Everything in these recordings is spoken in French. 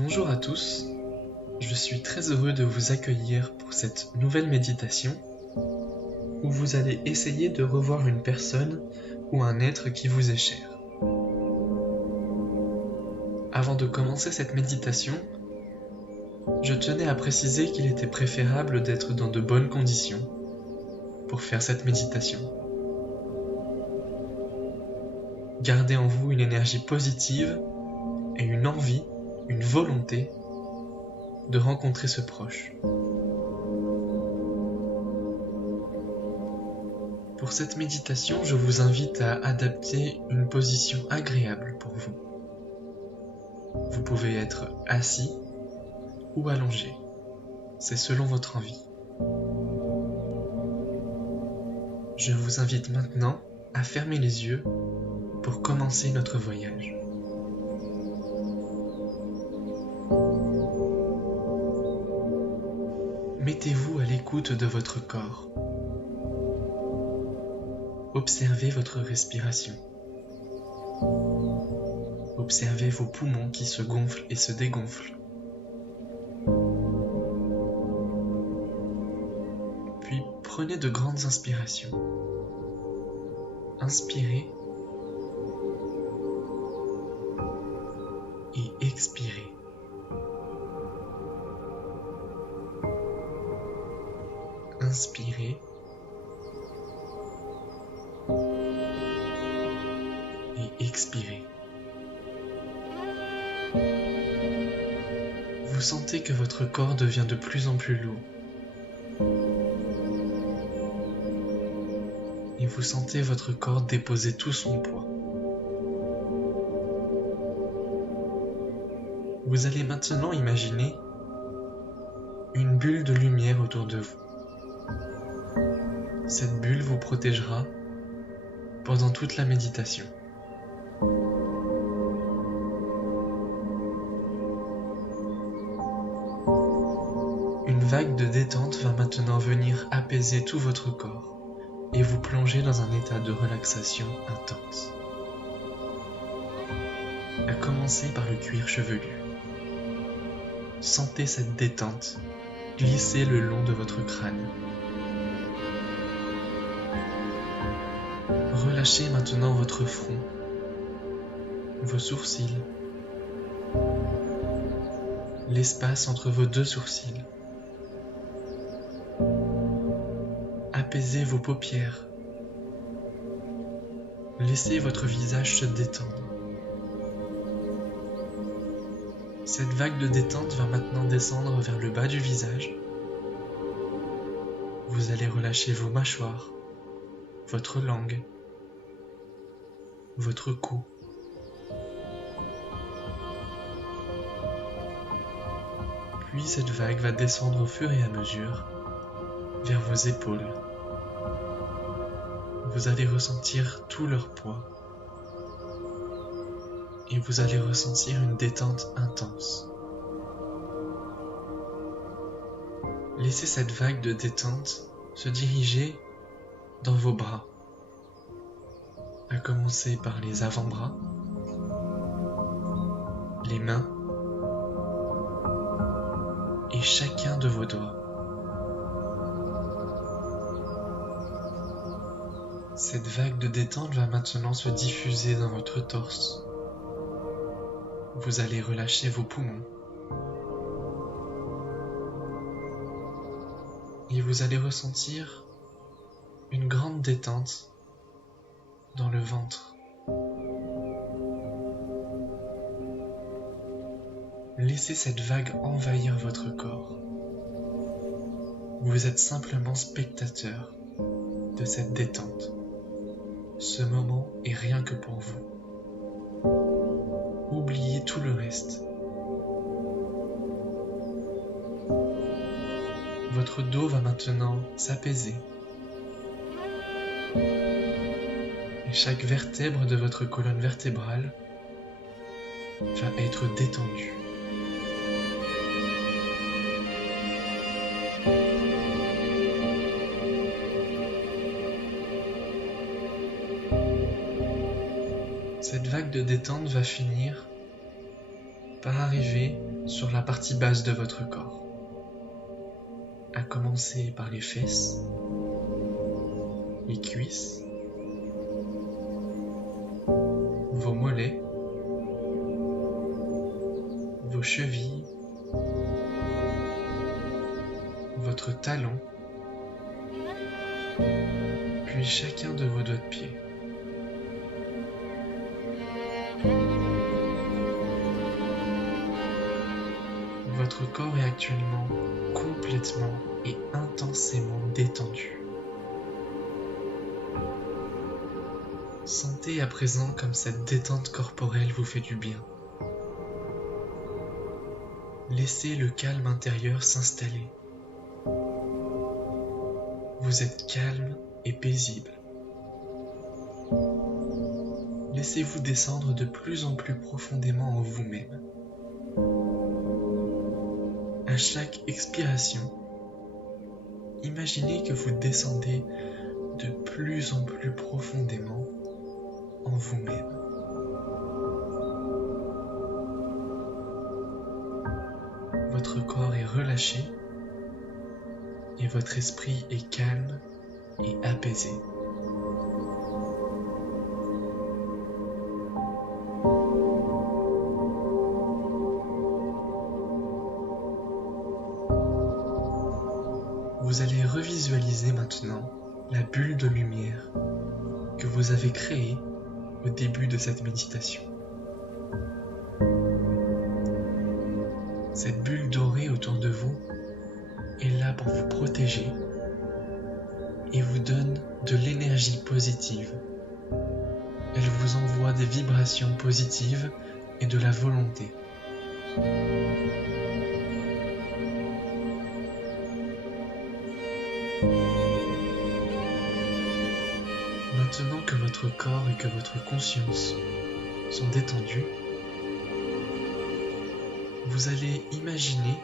Bonjour à tous, je suis très heureux de vous accueillir pour cette nouvelle méditation où vous allez essayer de revoir une personne ou un être qui vous est cher. Avant de commencer cette méditation, je tenais à préciser qu'il était préférable d'être dans de bonnes conditions pour faire cette méditation. Gardez en vous une énergie positive et une envie, une volonté de rencontrer ce proche. Pour cette méditation, je vous invite à adapter une position agréable pour vous. Vous pouvez être assis ou allongé, c'est selon votre envie. Je vous invite maintenant à fermer les yeux pour commencer notre voyage. Mettez-vous à l'écoute de votre corps. Observez votre respiration. Observez vos poumons qui se gonflent et se dégonflent. Puis prenez de grandes inspirations. Inspirez et expirez. Inspirez et expirez. Vous sentez que votre corps devient de plus en plus lourd. Et vous sentez votre corps déposer tout son poids. Vous allez maintenant imaginer une bulle de lumière autour de vous. Cette bulle vous protégera pendant toute la méditation. Une vague de détente va maintenant venir apaiser tout votre corps et vous plonger dans un état de relaxation intense. À commencer par le cuir chevelu. Sentez cette détente glisser le long de votre crâne. Relâchez maintenant votre front, vos sourcils, l'espace entre vos deux sourcils. Apaisez vos paupières. Laissez votre visage se détendre. Cette vague de détente va maintenant descendre vers le bas du visage. Vous allez relâcher vos mâchoires, votre langue, votre cou. Puis cette vague va descendre au fur et à mesure vers vos épaules. Vous allez ressentir tout leur poids et vous allez ressentir une détente intense. Laissez cette vague de détente se diriger dans vos bras, à commencer par les avant-bras, les mains et chacun de vos doigts. Cette vague de détente va maintenant se diffuser dans votre torse. Vous allez relâcher vos poumons. Et vous allez ressentir une grande détente dans le ventre. Laissez cette vague envahir votre corps. Vous êtes simplement spectateur de cette détente. Ce moment est rien que pour vous. Oubliez tout le reste. Votre dos va maintenant s'apaiser. Et chaque vertèbre de votre colonne vertébrale va être détendue. Cette vague de détente va finir par arriver sur la partie basse de votre corps, à commencer par les fesses, les cuisses, vos mollets, vos chevilles, votre talon, puis chacun de vos doigts de pied. Votre corps est actuellement complètement et intensément détendu. Sentez à présent comme cette détente corporelle vous fait du bien. Laissez le calme intérieur s'installer. Vous êtes calme et paisible. Laissez-vous descendre de plus en plus profondément en vous-même. À chaque expiration, imaginez que vous descendez de plus en plus profondément en vous-même. Votre corps est relâché et votre esprit est calme et apaisé. Vous allez revisualiser maintenant la bulle de lumière que vous avez créée au début de cette méditation. Cette bulle dorée autour de vous est là pour vous protéger et vous donne de l'énergie positive. Elle vous envoie des vibrations positives et de la volonté. Maintenant que votre corps et que votre conscience sont détendus, vous allez imaginer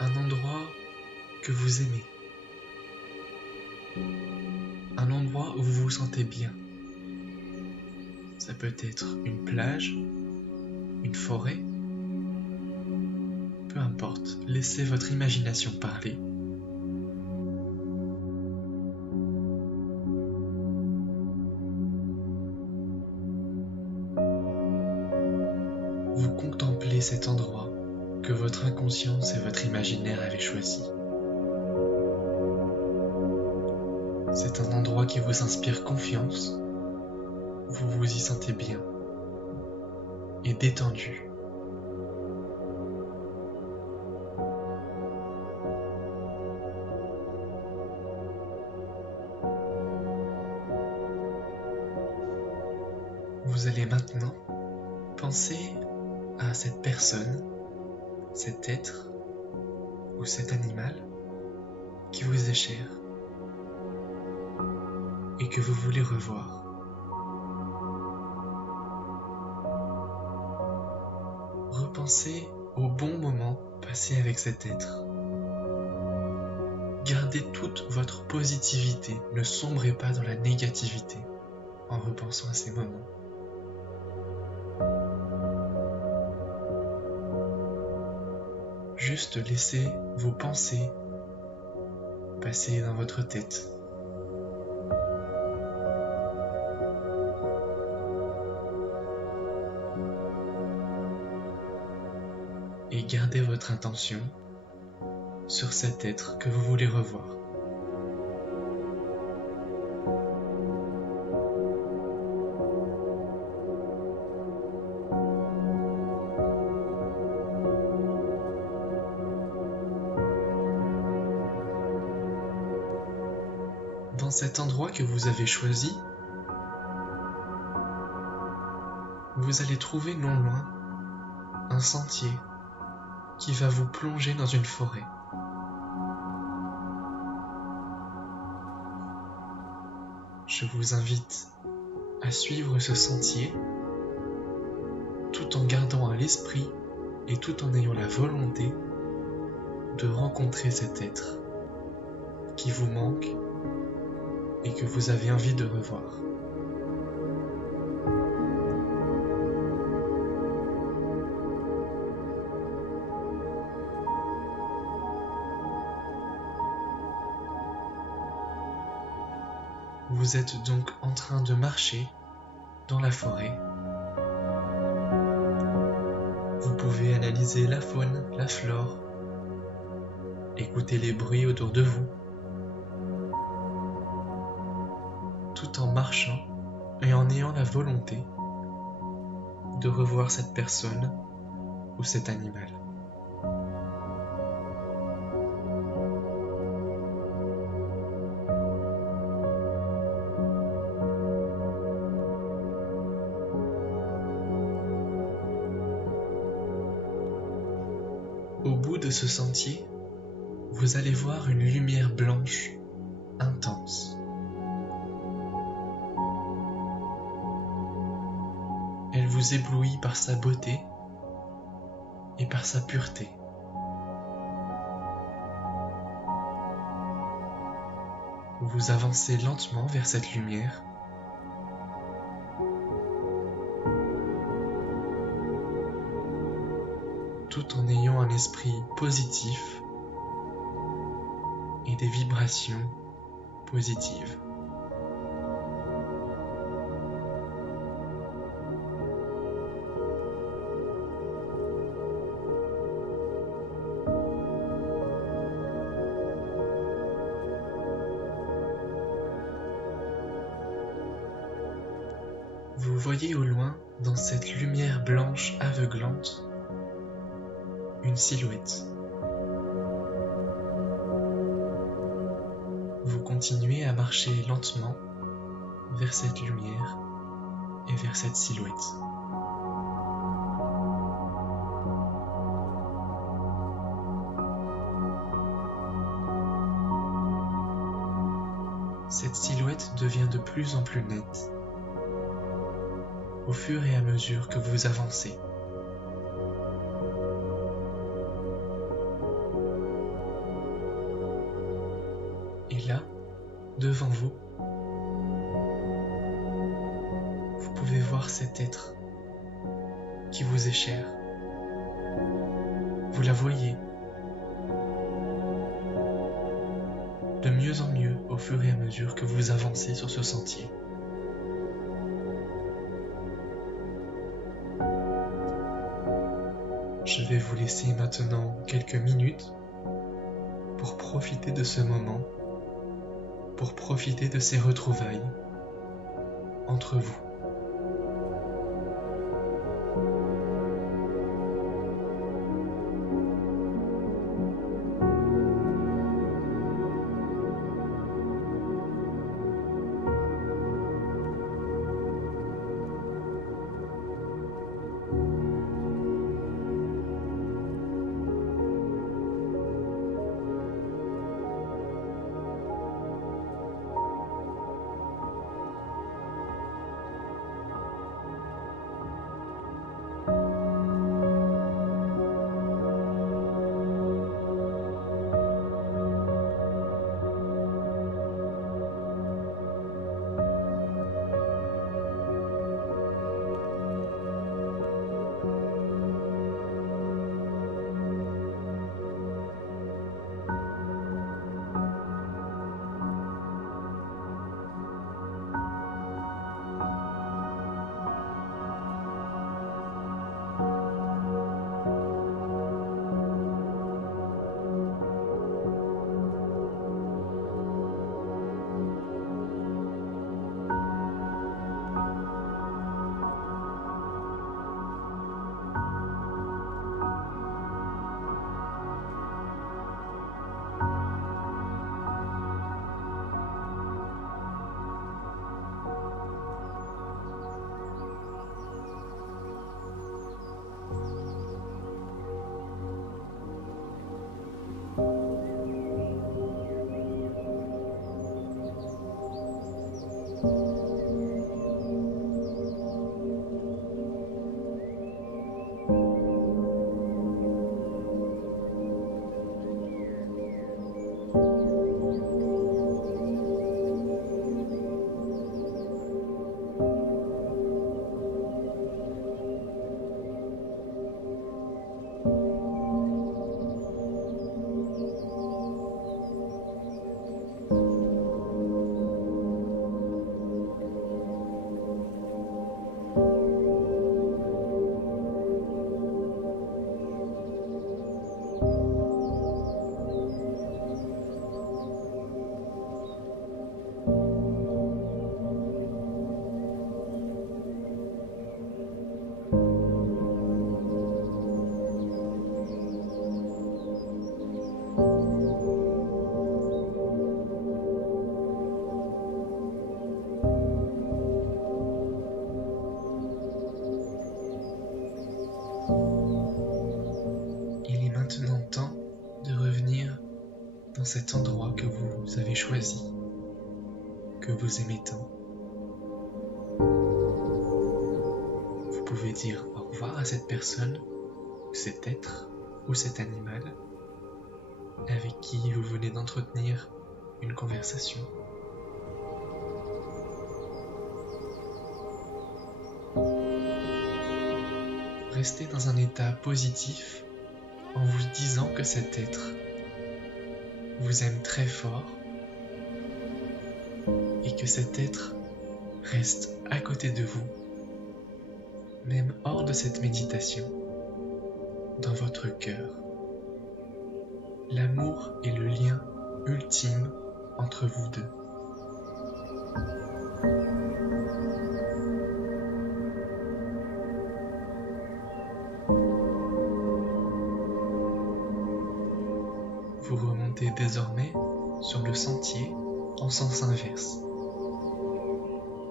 un endroit que vous aimez, un endroit où vous vous sentez bien. Ça peut être une plage, une forêt, peu importe, laissez votre imagination parler. Vous contemplez cet endroit que votre inconscience et votre imaginaire avaient choisi. C'est un endroit qui vous inspire confiance, vous vous y sentez bien et détendu. Vous allez maintenant penser à cette personne, cet être ou cet animal qui vous est cher et que vous voulez revoir. Repensez au bon moment passé avec cet être. Gardez toute votre positivité, ne sombrez pas dans la négativité en repensant à ces moments. Juste laissez vos pensées passer dans votre tête. Et gardez votre intention sur cet être que vous voulez revoir. Dans cet endroit que vous avez choisi, vous allez trouver non loin un sentier qui va vous plonger dans une forêt. Je vous invite à suivre ce sentier tout en gardant à l'esprit et tout en ayant la volonté de rencontrer cet être qui vous manque et que vous avez envie de revoir. Vous êtes donc en train de marcher dans la forêt. Vous pouvez analyser la faune, la flore, écouter les bruits autour de vous, tout en marchant et en ayant la volonté de revoir cette personne ou cet animal. Au bout de ce sentier, vous allez voir une lumière blanche intense. Elle vous éblouit par sa beauté et par sa pureté. Vous avancez lentement vers cette lumière. Tout en ayant un esprit positif et des vibrations positives. Vous voyez au loin, dans cette lumière blanche aveuglante, une silhouette. Vous continuez à marcher lentement vers cette lumière et vers cette silhouette. Cette silhouette devient de plus en plus nette au fur et à mesure que vous avancez. Et là, devant vous, vous pouvez voir cet être qui vous est cher. Vous la voyez de mieux en mieux au fur et à mesure que vous avancez sur ce sentier. Je vais vous laisser maintenant quelques minutes pour profiter de ce moment, pour profiter de ces retrouvailles entre vous. dans cet endroit que vous avez choisi, que vous aimez tant. Vous pouvez dire au revoir à cette personne, ou cet être, ou cet animal, avec qui vous venez d'entretenir une conversation. Restez dans un état positif en vous disant que cet être vous aime très fort et que cet être reste à côté de vous, même hors de cette méditation, dans votre cœur. L'amour est le lien ultime entre vous deux. Vous remontez désormais sur le sentier en sens inverse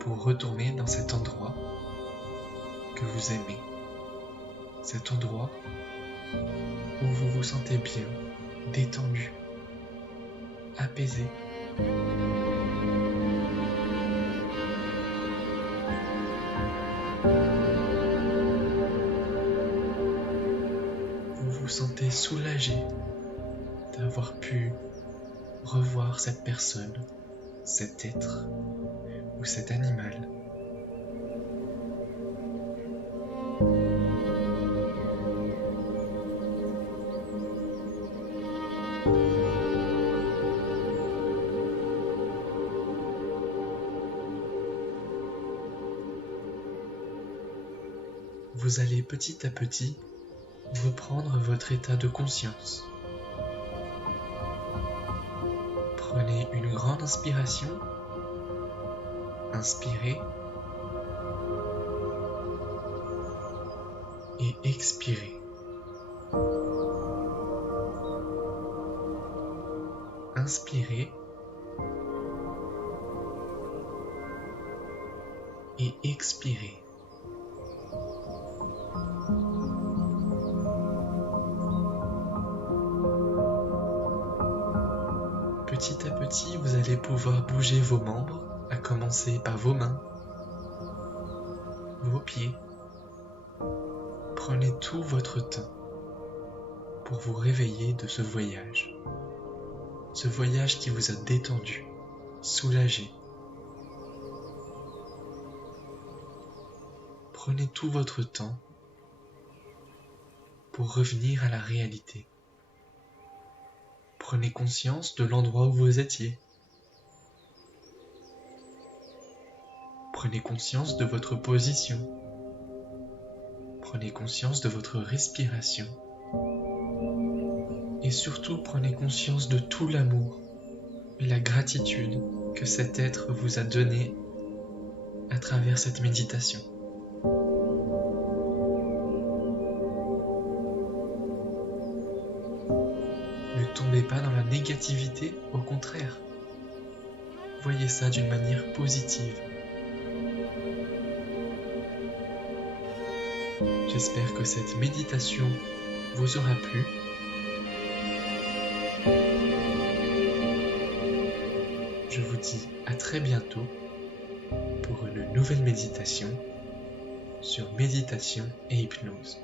pour retourner dans cet endroit que vous aimez, cet endroit où vous vous sentez bien, détendu, apaisé. Vous vous sentez soulagé d'avoir pu revoir cette personne, cet être ou cet animal. Vous allez petit à petit reprendre votre état de conscience. Prenez une grande inspiration. Inspirez. Et expirez. Inspirez. Et expirez. Petit à petit, vous allez pouvoir bouger vos membres, à commencer par vos mains, vos pieds. Prenez tout votre temps pour vous réveiller de ce voyage qui vous a détendu, soulagé. Prenez tout votre temps pour revenir à la réalité. Prenez conscience de l'endroit où vous étiez. Prenez conscience de votre position. Prenez conscience de votre respiration. Et surtout, prenez conscience de tout l'amour et la gratitude que cet être vous a donné à travers cette méditation. Ne tombez pas dans la négativité, au contraire. Voyez ça d'une manière positive. J'espère que cette méditation vous aura plu. Je vous dis à très bientôt pour une nouvelle méditation sur méditation et hypnose.